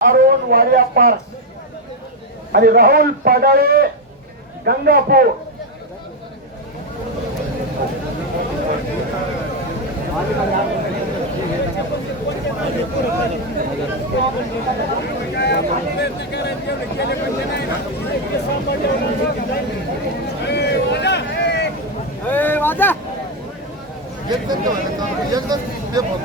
अरुण वाडियापार आणि राहुल पाडाळे गंगापूर. एकदम एकदम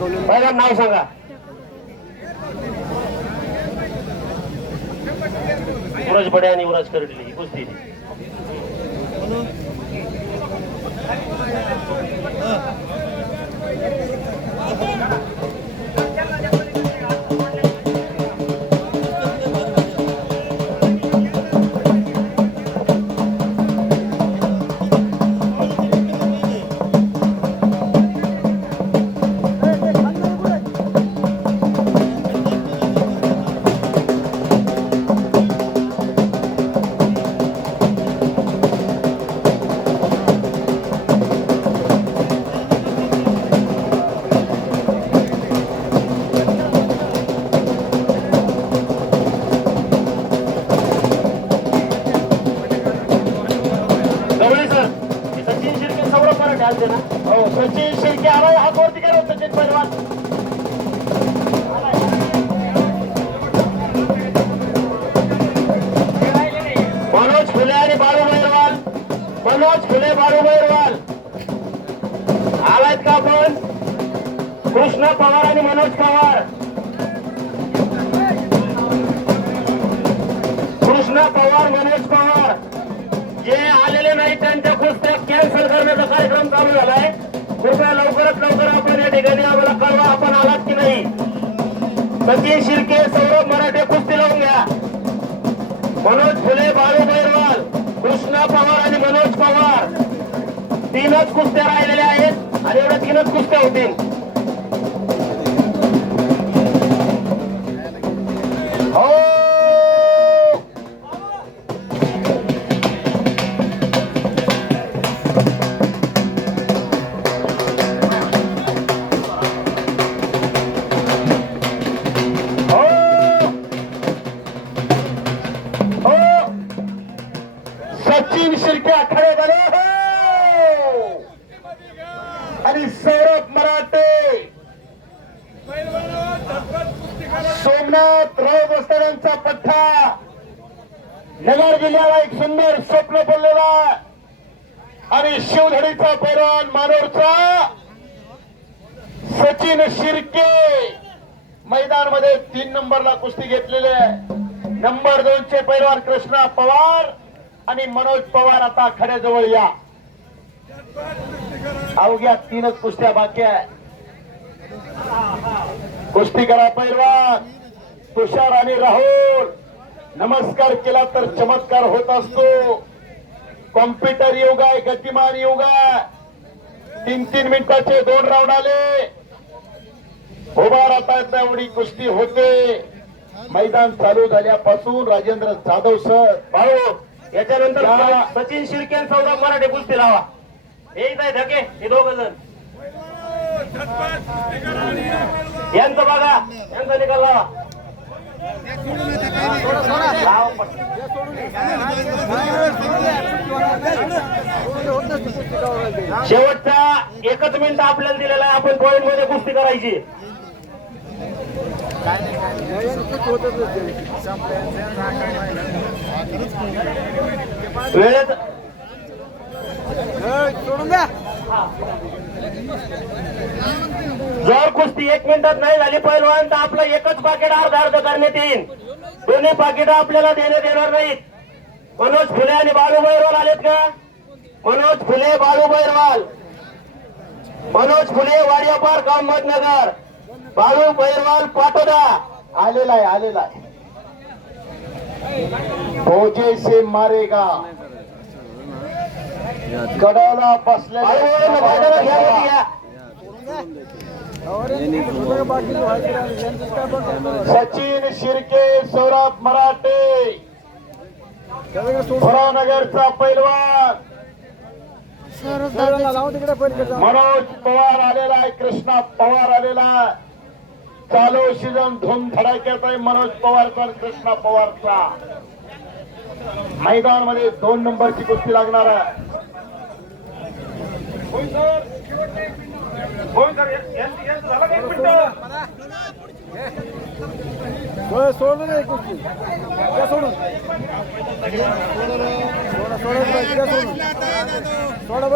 पहिला नाव सांगा. युवराज बडे आणि युवराज करडले ही कुस्ती चालते ना? हो सचिन शिर्के आलाय. हात वरती करा सचिन पहिलवान? मनोज फुले आणि बाळू बैरवाल मनोज फुले बाळू बैरवाल आलायत का आपण? कृष्ण पवार आणि मनोज पवार. कृष्ण पवार मनोज पवार. जे परवा आपण आलात की नाही? सचिन शिर्के सौरभ मराठे कुस्ती लावून घ्या. मनोज फुले बाळू बैरवाल कृष्णा पवार आणि मनोज पवार. तीनच कुस्त्या राहिलेल्या आहेत आणि एवढ्या तीनच कुस्त्या होतील. इथे शिर्के आखाडे झाले हो! आणि सौरभ मराठे. सोमनाथ राव बस्तारांचा पठ्ठा. नगर जिल्ह्याला एक सुंदर स्वप्न पडलेला आणि शिवधडीचा पैलवान मानोरचा. सचिन शिर्के. मैदानमध्ये तीन नंबरला कुस्ती घेतलेली आहे. नंबर दोनचे पैलवान कृष्णा पवार. आणि मनोज पवार आता खड्याजवळ या. अवघ्या तीनच कुस्त्या बाकी आहे. कुस्ती करा पैलवान. तुषार आणि राहुल. नमस्कार केला तर चमत्कार होत असतो. कॉम्प्युटर युग आहे गतिमान युग आहे. तीन तीन मिनिटाचे दोन राऊंड आले. उभा राहता एवढी कुस्ती होते. मैदान चालू झाल्यापासून राजेंद्र जाधव सर भाऊ याच्यानंतर सचिन शिर्के आणि सौरभ मराठे कुस्ती लावा. एक आहे धके हे दोघ जण. यांचं बघा यांचा निकाल लावा. शेवटचा एकच मिनिट आपल्याला दिलेला आहे आपण पॉइंटमध्ये कुस्ती करायची. वेळेत जर कुस्ती एक मिनिटात नाही झाली पहिलवान तर आपलं एकच पाकिट अर्धा अर्ध करण्यात येईल. दोन्ही पाकिट आपल्याला देण्यात येणार नाहीत. मनोज फुले आणि बाळू बैरवाल आलेत का? मनोज फुले बाळू बैरवाल मनोज फुले वाडियापार अहमदनगर बाळू बैरवाल पाटोदा आलेला आहे आलेला आहे. भोजे से मारेगा। घ्या, घ्या. सचिन शिर्के सौरभ मराठे। नगरचा पैलवान। मनोज पवार आलेला आहे कृष्णा पवार आलेला आहे. चालू सीझन धूम धडाक्यात आहे मनोज पवारचा कृष्णा पवारचा मैदानामध्ये दोन नंबरची कुस्ती लागणार आहे सोडून कुस्ती सोडून सोडा सोडा सोडा